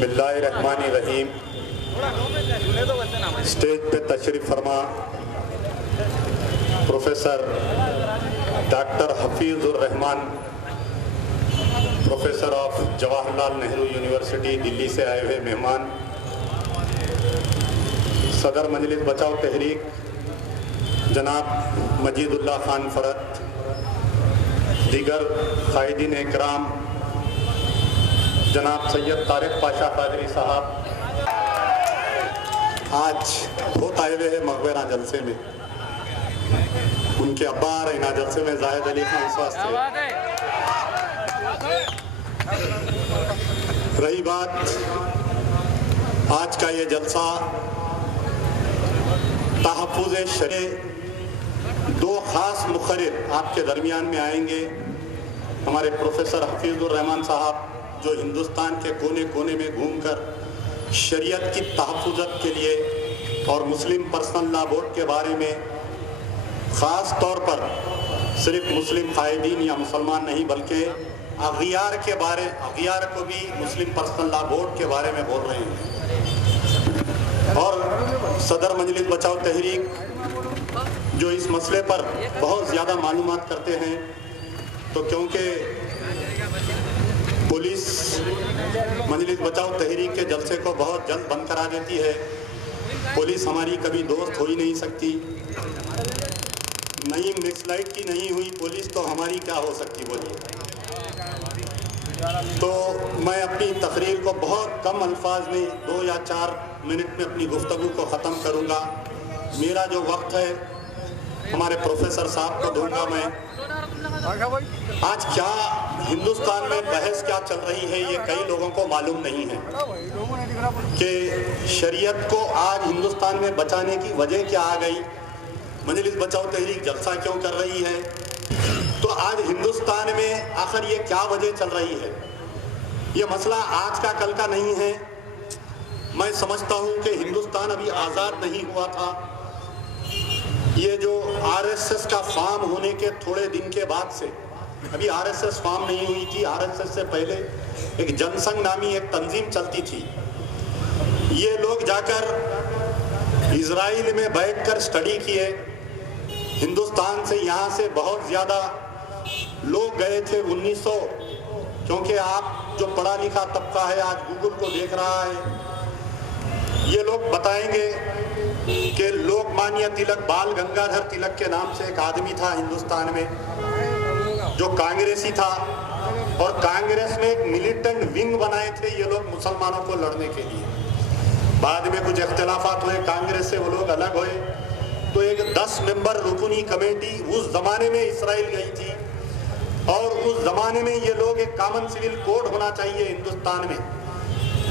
बिस्मिल्लाहिर्रहमानिर्रहीम। स्टेज पे तशरीफ फरमा professor doctor Hafeezur Rahman, professor of Jawaharlal Nehru university Delhi से आए हुए मेहमान, सदर मजलिस बचाओ तहरीक जनाब मजीदुल्लाह खान फरत, दीगर कायदीन इकराम जनाब सैयद तारिक पाशा कादरी साहब, आज बहुत आए हुए हैं मकबरा जलसे में। उनके अब्बा आ रहे हैं जलसे में, जाहिद अली खान इस वास्ते। रही बात आज का ये जलसा तहफ़्फ़ुज़ शरीअत, दो ख़ास मुखर्रिर आपके दरमियान में आएंगे। हमारे प्रोफेसर हफीजुर रहमान साहब जो हिंदुस्तान के कोने कोने में घूमकर शरीयत की तहफ़्फ़ुज़त के लिए और मुस्लिम पर्सनल लॉ बोर्ड के बारे में ख़ास तौर पर सिर्फ मुस्लिम क़ायदीन या मुसलमान नहीं बल्कि अग़ियार के बारे, अग़ियार को भी मुस्लिम पर्सनल लॉ बोर्ड के बारे में बोल रहे हैं। और सदर मजलिस बचाओ तहरीक जो इस मसले पर बहुत ज़्यादा मालूमात करते हैं, तो क्योंकि पुलिस मजलिस बचाओ तहरीक के जलसे को बहुत जल्द बंद करा देती है। पुलिस हमारी कभी दोस्त हो ही नहीं सकती, नहीं मिसलाइट की नहीं हुई पुलिस तो हमारी क्या हो सकती बोलिए। तो मैं अपनी तकरीर को बहुत कम अल्फाज में 2 या 4 मिनट में अपनी गुफ्तगू को ख़त्म करूँगा। मेरा जो वक्त है हमारे प्रोफेसर साहब को दूंगा मैं। आज क्या हिंदुस्तान में बहस क्या चल रही है ये कई लोगों को मालूम नहीं है कि शरीयत को आज हिंदुस्तान में बचाने की वजह क्या आ गई, मजलिस बचाओ तहरीक जलसा क्यों कर रही है, तो आज हिंदुस्तान में आखिर ये क्या वजह चल रही है। ये मसला आज का कल का नहीं है। मैं समझता हूँ कि हिंदुस्तान अभी आज़ाद नहीं हुआ था। ये जो आरएसएस का फॉर्म होने के थोड़े दिन के बाद से, अभी आरएसएस फॉर्म नहीं हुई थी, आरएसएस से पहले एक जनसंघ नामी एक तंजीम चलती थी। ये लोग जाकर इजराइल में बैठकर स्टडी किए। हिंदुस्तान से यहाँ से बहुत ज़्यादा लोग गए थे 1900, क्योंकि आप जो पढ़ा लिखा तबका है आज गूगल को देख रहा है, ये लोग बताएंगे कि लोकमान्य तिलक, बाल गंगाधर तिलक के नाम से एक आदमी था हिंदुस्तान में जो कांग्रेसी था, और कांग्रेस में एक मिलिटेंट विंग बनाए थे ये लोग मुसलमानों को लड़ने के लिए। बाद में कुछ इख्तिलाफात हुए, कांग्रेस से वो लोग अलग हुए, तो एक 10 मेंबर रुकनी कमेटी उस जमाने में इसराइल गई थी। और उस जमाने में ये लोग एक कॉमन सिविल कोड होना चाहिए हिंदुस्तान में,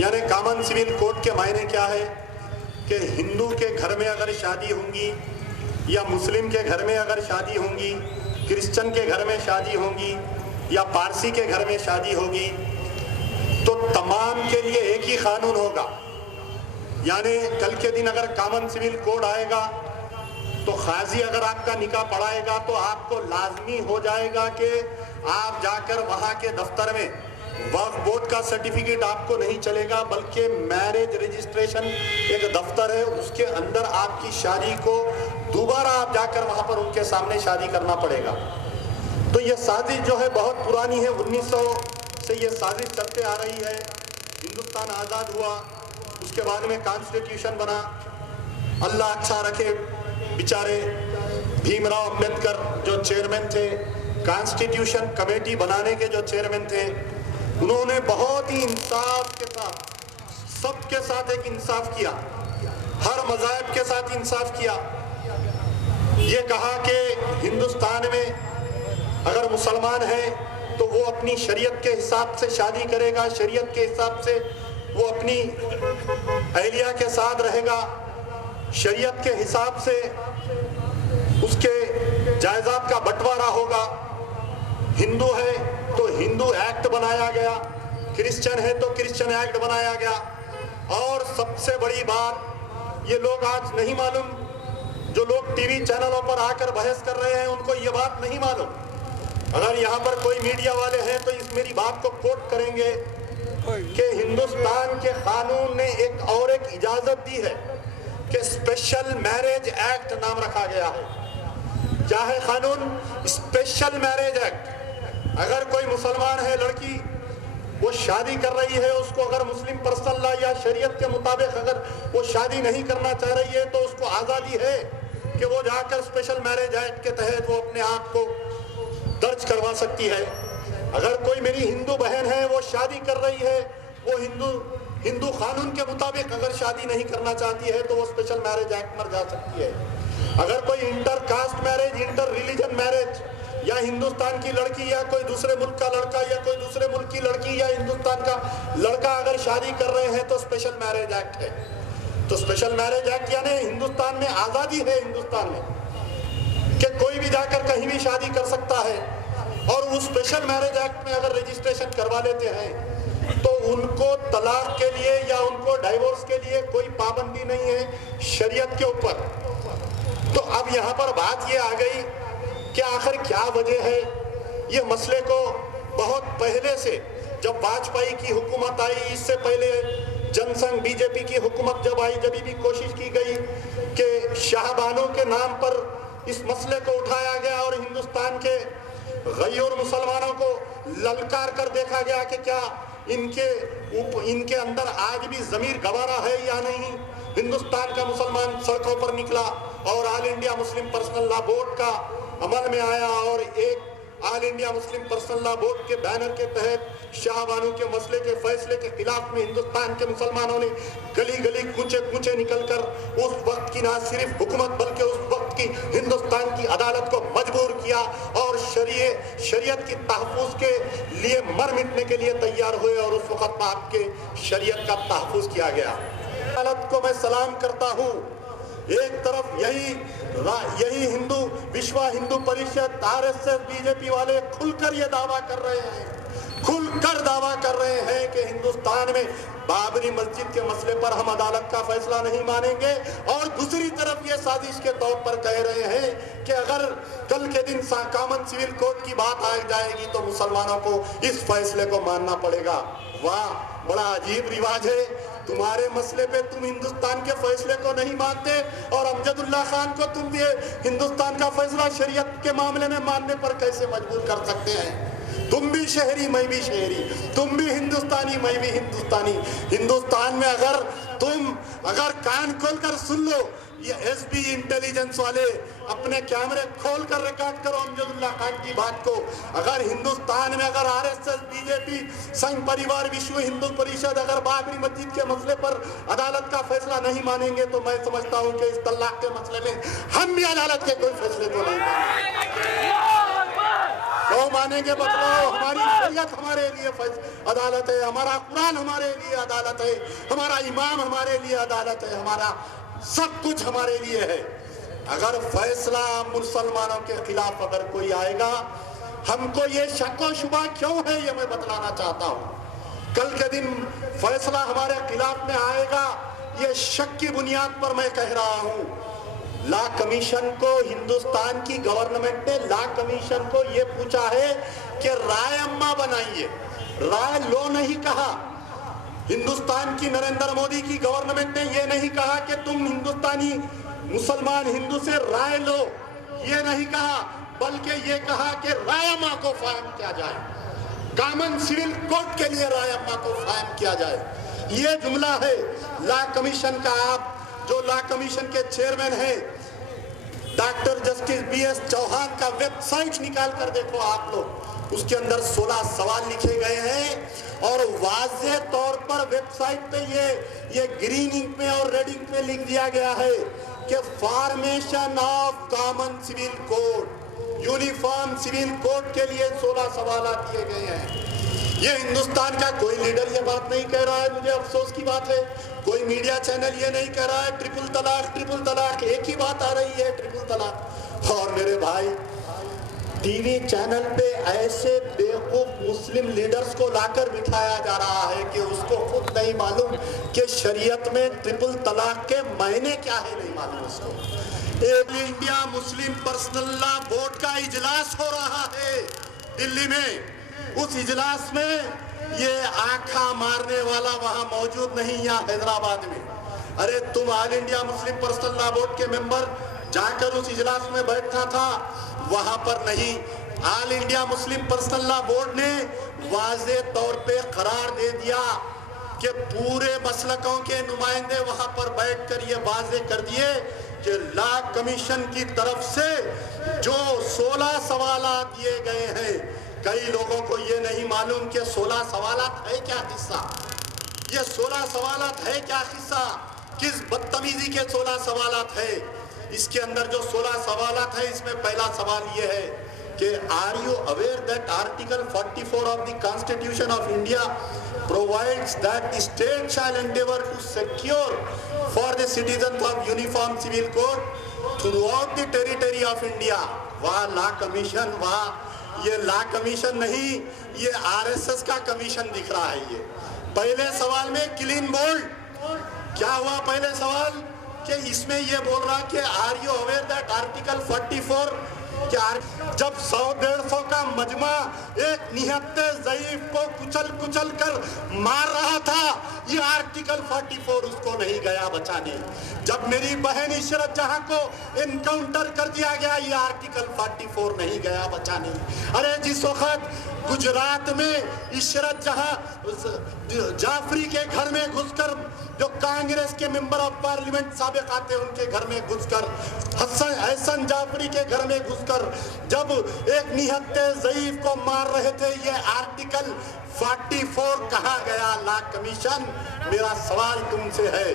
यानी कॉमन सिविल कोड के मायने क्या है कि हिंदू के घर में अगर शादी होंगी या मुस्लिम के घर में अगर शादी होंगी, क्रिश्चियन के घर में शादी होंगी या पारसी के घर में शादी होगी, तो तमाम के लिए एक ही कानून होगा। यानी कल के दिन अगर कॉमन सिविल कोड आएगा तो काजी अगर आपका निकाह पढ़ाएगा तो आपको लाजमी हो जाएगा कि आप जाकर वहाँ के दफ्तर में वक्फ बोर्ड का सर्टिफिकेट आपको नहीं चलेगा, बल्कि मैरिज रजिस्ट्रेशन एक दफ्तर है, उसके अंदर आपकी शादी को दोबारा आप जाकर वहाँ पर उनके सामने शादी करना पड़ेगा। तो ये साजिश जो है बहुत पुरानी है, 1900 से ये साजिश चलते आ रही है। हिंदुस्तान आज़ाद हुआ, उसके बाद में कॉन्स्टिट्यूशन बना। अल्लाह अच्छा रखे, बेचारे भीमराव अम्बेडकर जो चेयरमैन थे, कॉन्स्टिट्यूशन कमेटी बनाने के जो चेयरमैन थे, उन्होंने बहुत ही इंसाफ के साथ, सबके साथ एक इंसाफ किया, हर मज़ाहब के साथ इंसाफ किया। ये कहा कि हिंदुस्तान में अगर मुसलमान है तो वो अपनी शरीयत के हिसाब से शादी करेगा, शरीयत के हिसाब से वो अपनी अहलिया के साथ रहेगा, शरीयत के हिसाब से उसके जायदाद का बंटवारा होगा। हिंदू है तो हिंदू एक्ट बनाया गया, क्रिश्चियन है तो क्रिश्चियन एक्ट बनाया गया। और सबसे बड़ी बात ये लोग आज नहीं मालूम, जो लोग टीवी चैनलों पर आकर बहस कर रहे हैं उनको ये बात नहीं मालूम। अगर यहाँ पर कोई मीडिया वाले हैं तो इस मेरी बात को कोट करेंगे कि हिंदुस्तान के कानून ने एक इजाजत दी है कि स्पेशल मैरिज एक्ट नाम रखा गया है। क्या है कानून? Special marriage act. अगर कोई मुसलमान है, लड़की वो शादी कर रही है, उसको अगर मुस्लिम पर्सनल लॉ या शरीयत के मुताबिक अगर वो शादी नहीं करना चाह रही है तो उसको आज़ादी है कि वो जाकर स्पेशल मैरिज एक्ट के तहत वो अपने आप को दर्ज करवा सकती है। अगर कोई मेरी हिंदू बहन है, वो शादी कर रही है, वो हिंदू कानून के मुताबिक अगर शादी नहीं करना चाहती है तो वो स्पेशल मैरिज एक्ट में जा सकती है। अगर कोई inter caste marriage, inter religion marriage, या हिंदुस्तान की लड़की या कोई दूसरे मुल्क का लड़का या कोई दूसरे मुल्क की लड़की या हिंदुस्तान का लड़का अगर शादी कर रहे हैं तो स्पेशल मैरिज एक्ट है। तो स्पेशल मैरिज एक्ट यानी हिंदुस्तान में आज़ादी है, हिंदुस्तान में कि कोई भी जाकर कहीं भी शादी कर सकता है। और उस स्पेशल मैरिज एक्ट में अगर रजिस्ट्रेशन करवा लेते हैं तो उनको तलाक के लिए या उनको डाइवोर्स के लिए कोई पाबंदी नहीं है शरीयत के ऊपर। तो अब यहाँ पर बात ये आ गई कि आखिर क्या वजह है। ये मसले को बहुत पहले से, जब वाजपेयी की हुकूमत आई, इससे पहले जनसंघ बीजेपी की हुकूमत जब आई, जब भी कोशिश की गई कि शाहबानों के नाम पर इस मसले को उठाया गया और हिंदुस्तान के गैर मुसलमानों को ललकार कर देखा गया कि क्या इनके अंदर आज भी ज़मीर गवारा है या नहीं। हिंदुस्तान का मुसलमान सड़कों पर निकला और all India Muslim personal law board का अमल में आया और एक all India Muslim personal law board के बैनर के तहत शाहबानों के मसले के फैसले के खिलाफ में हिंदुस्तान के मुसलमानों ने गली गली कूचे कूचे निकलकर उस वक्त की ना सिर्फ हुकूमत बल्कि उस वक्त की हिंदुस्तान की अदालत को मजबूर किया और शरीयत की तहफ़्फ़ुज़ के लिए मर मिटने के लिए तैयार हुए और उस वक्त आपके शरीयत का तहफ़्फ़ुज़ किया गया। अदालत को मैं सलाम करता हूँ। एक तरफ यही हिंदू विश्व हिंदू परिषद, आरएसएस, बीजेपी वाले खुलकर ये दावा कर रहे हैं, खुलकर दावा कर रहे हैं कि हिंदुस्तान में बाबरी मस्जिद के मसले पर हम अदालत का फैसला नहीं मानेंगे, और दूसरी तरफ ये साजिश के तौर पर कह रहे हैं कि अगर कल के दिन कॉमन सिविल कोड की बात आ जाएगी तो मुसलमानों को इस फैसले को मानना पड़ेगा। वाह, बड़ा अजीब रिवाज है। तुम्हारे मसले पे तुम हिंदुस्तान के फैसले को नहीं मानते और अमजदुल्ला खान को तुम भी हिंदुस्तान का फैसला शरीयत के मामले में मानने पर कैसे मजबूर कर सकते हैं? तुम भी शहरी, मैं भी शहरी, तुम भी हिंदुस्तानी, मैं भी हिंदुस्तानी। हिंदुस्तान में अगर कान खोलकर सुन लो, ये एसबी इंटेलिजेंस वाले अपने कैमरे खोलकर रिकॉर्ड करो अमजदुल्ला खान की बात को। अगर हिंदुस्तान में अगर आरएसएस, बीजेपी, संघ परिवार, विश्व हिंदू परिषद अगर बाबरी मस्जिद के मसले पर अदालत का फैसला नहीं मानेंगे तो मैं समझता हूं कि इस तलाक के मसले में हम भी अदालत के कोई फैसले को नहीं मानेंगे। बतलाओ, हमारी शरीयत हमारे लिए अदालत है, हमारा कुरान हमारे लिए अदालत है, हमारा इमाम हमारे लिए अदालत है, हमारा सब कुछ हमारे लिए है। अगर फैसला मुसलमानों के खिलाफ अगर कोई आएगा, हमको ये शक व शुबा क्यों है ये मैं बतलाना चाहता हूँ। कल के दिन फैसला हमारे खिलाफ में आएगा, ये शक की बुनियाद पर मैं कह रहा हूँ। लॉ कमीशन को, हिंदुस्तान की गवर्नमेंट ने लॉ कमीशन को ये पूछा है कि राय अम्मा बनाइए, राय लो नहीं कहा। हिंदुस्तान की नरेंद्र मोदी की गवर्नमेंट ने यह नहीं कहा कि तुम हिंदुस्तानी मुसलमान हिंदू से राय लो, ये नहीं कहा, बल्कि ये कहा कि रायमा को कायम किया जाए, कॉमन सिविल कोड के लिए रायमा को कायम किया जाए। ये जुमला है लॉ कमीशन का। आप जो लॉ कमीशन के चेयरमैन हैं डॉक्टर जस्टिस बीएस चौहान का वेबसाइट निकाल कर देखो आप लोग, उसके अंदर 16 सवाल लिखे गए हैं और वाज़ेह तौर पर वेबसाइट पे ये ग्रीन इंक में और रेड इंक में लिख दिया गया है कि formation of common civil code, uniform civil code के लिए 16 सवाल दिए गए हैं। ये हिंदुस्तान का कोई लीडर ये बात नहीं कह रहा है, मुझे अफसोस की बात है। कोई मीडिया चैनल ये नहीं कह रहा है ट्रिपल तलाक, एक ही बात आ रही है ट्रिपल तलाक। और मेरे भाई, टीवी चैनल पे ऐसे बेवकूफ मुस्लिम लीडर्स को लाकर बिठाया जा रहा है कि उसको खुद नहीं मालूम कि शरीयत में ट्रिपल तलाक के मायने क्या है, नहीं मालूम उसको। India Muslim personal law board का इजलास हो रहा है दिल्ली में, उस इजलास में ये आंखा मारने वाला वहां मौजूद नहीं, यहाँ हैदराबाद में। अरे तुम all India Muslim personal law board के मेंबर जाकर उस इजलास में बैठना था, वहां पर नहीं। All India Muslim personal law board ने वाज़े तौर पे करार दे दिया कि पूरे मसलकों के नुमाइंदे वहां पर बैठकर ये वाज़े कर दिए कि लॉ कमीशन की तरफ से जो 16 सवालात दिए गए हैं, कई लोगों को ये नहीं मालूम कि 16 सवालात है क्या हिस्सा, ये 16 सवालात है क्या हिस्सा, किस बदतमीजी के 16 सवालात है। इसके अंदर जो 16 सवालात है, इसमें पहला सवाल ये है कि are you aware that article 44 of the constitution of India provides that the state shall endeavor to secure for the citizens of uniform civil code throughout the territory of India। वाह लॉ कमीशन, वाह, ये law commission नहीं, ये RSS का commission दिख रहा है। ये पहले सवाल में क्लीन बोल्ड क्या हुआ? पहले सवाल कि इसमें ये बोल रहा कि are you aware that article 44 कि जब 100-150 का मजमा एक निहत्ते ज़ईफ को कुचल कर मार रहा था, ये आर्टिकल 44 उसको नहीं गया बचाने। जब मेरी बहन इशरत जहां को एनकाउंटर कर दिया गया, ये आर्टिकल 44 नहीं गया बचाने। अरे जिस वक्त गुजरात में इशरत जहां जाफरी के घर में घुसकर, जो कांग्रेस के मेंबर ऑफ पार्लियामेंट साबिक आते उनके घर में घुसकर, हसन जाफरी के घर में घुसकर जब एक निहत्ते ज़ईफ को मार रहे थे, ये आर्टिकल 44 कहाँ गया लॉ कमीशन? मेरा सवाल तुमसे है,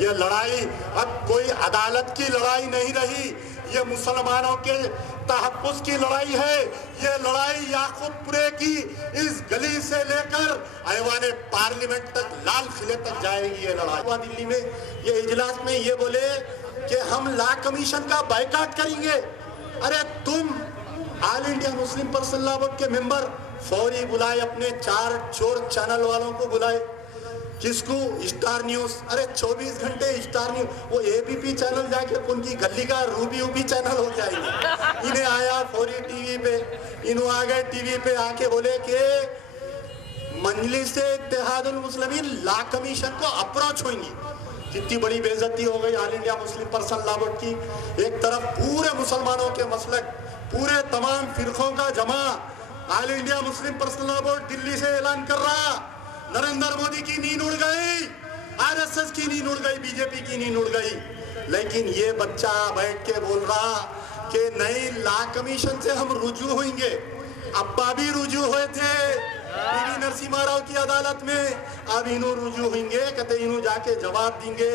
ये लड़ाई अब कोई अदालत की लड़ाई नहीं रही, ये मुसलमानों के तहफ़्फ़ुज़ की लड़ाई है। ये लड़ाई याकूतपुरे की इस गली से लेकर ऐवाने पार्लियामेंट तक, लाल किले तक जाएगी ये लड़ाई। दिल्ली में ये इजलास में ये बोले कि हम लॉ कमीशन का बायकॉट करेंगे। अरे तुम all India Muslim personal law board के मेंबर फौरी बुलाए, अपने 4 चोर चैनल वालों को बुलाए। किसको? Star news. अरे 24 घंटे स्टार न्यूज, वो एबीपी चैनल जाके उनकी गली का रूबी उबी चैनल हो जाएगी। इन्हें आया फौरी टीवी पे, इन्हों आ गए टीवी पे, आके बोले कि मजलिस इत्तेहादुल मुस्लिमीन लॉ कमीशन को अप्रोच होंगी। कितनी बड़ी बेइज्जती हो गई all India Muslim personal law board की। एक तरफ पूरे मुसलमानों के मसलक, पूरे तमाम फिरकों का जमा, all India Muslim personal law board Delhi से ऐलान कर रहा, नरेंद्र मोदी की नींद उड़ गई, आरएसएस की नींद उड़ गई, बीजेपी की नींद उड़ गई। लेकिन ये बच्चा बैठ के बोल रहा कि नहीं, लॉ कमीशन से हम रुजू होंगे। अब्बा भी रुजू हुए थे पीवी नरसिम्हा राव की अदालत में, अब इन्हों रुजू होंगे, कहते इन्हों जाके जवाब देंगे।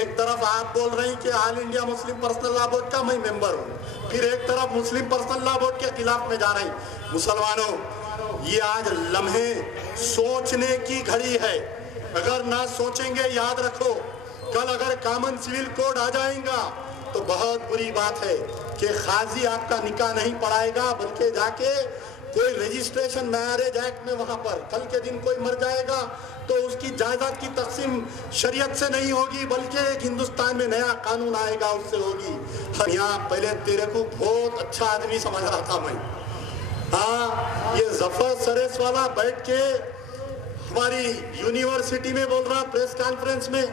एक तरफ आप बोल रहे हैं कि all India Muslim personal law board का मैं मेंबर हूँ, फिर एक तरफ मुस्लिम पर्सनल लॉ बोर्ड के खिलाफ में जा रहे हैं। मुसलमानों, ये आज लम्हे सोचने की घड़ी है। अगर ना सोचेंगे, याद रखो, कल अगर कॉमन सिविल कोड आ जाएगा तो बहुत बुरी बात है कि खाजी आपका निकाह नहीं पढ़ाएगा, बल्कि जाके कोई रजिस्ट्रेशन मैरिज एक्ट में वहां पर कल के दिन कोई मर जाएगा तो उसकी जायदाद की तकसीम शरीयत से नहीं होगी, बल्कि एक हिंदुस्तान में नया कानून आएगा, उससे होगी। हम यहाँ पहले तेरे को बहुत अच्छा आदमी समझ रहा था मैं। हाँ, ये जफर सरेस वाला बैठ के हमारी यूनिवर्सिटी में बोल रहा, प्रेस कॉन्फ्रेंस में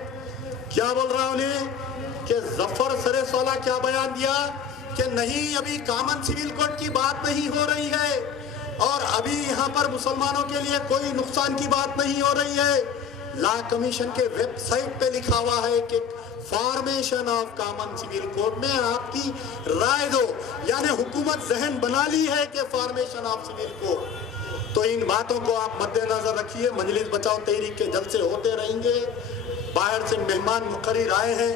क्या बोल रहा उन्हें कि जफर सरेस वाला क्या बयान दिया कि नहीं, अभी कॉमन सिविल कोड की बात नहीं हो रही है और अभी यहाँ पर मुसलमानों के लिए कोई नुकसान की बात नहीं हो रही है। लॉ कमीशन के वेबसाइट पे लिखा हुआ है कि formation of common civil code में आपकी राय दो, यानी हुकूमत जहन बना ली है कि फॉर्मेशन ऑफ सिविल कोड। तो इन बातों को आप मद्देनजर रखिए। मजलिस बचाओ तहरीक के जलसे होते रहेंगे। बाहर से मेहमान मुकर्रर आए हैं।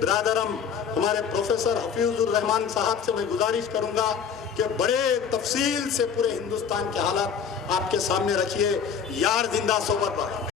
बिरादरम हमारे प्रोफेसर हफीजुर रहमान साहब से मैं गुजारिश करूंगा कि बड़े तफसील से पूरे हिंदुस्तान के हालात आपके सामने रखिए। यार जिंदा सोबर पर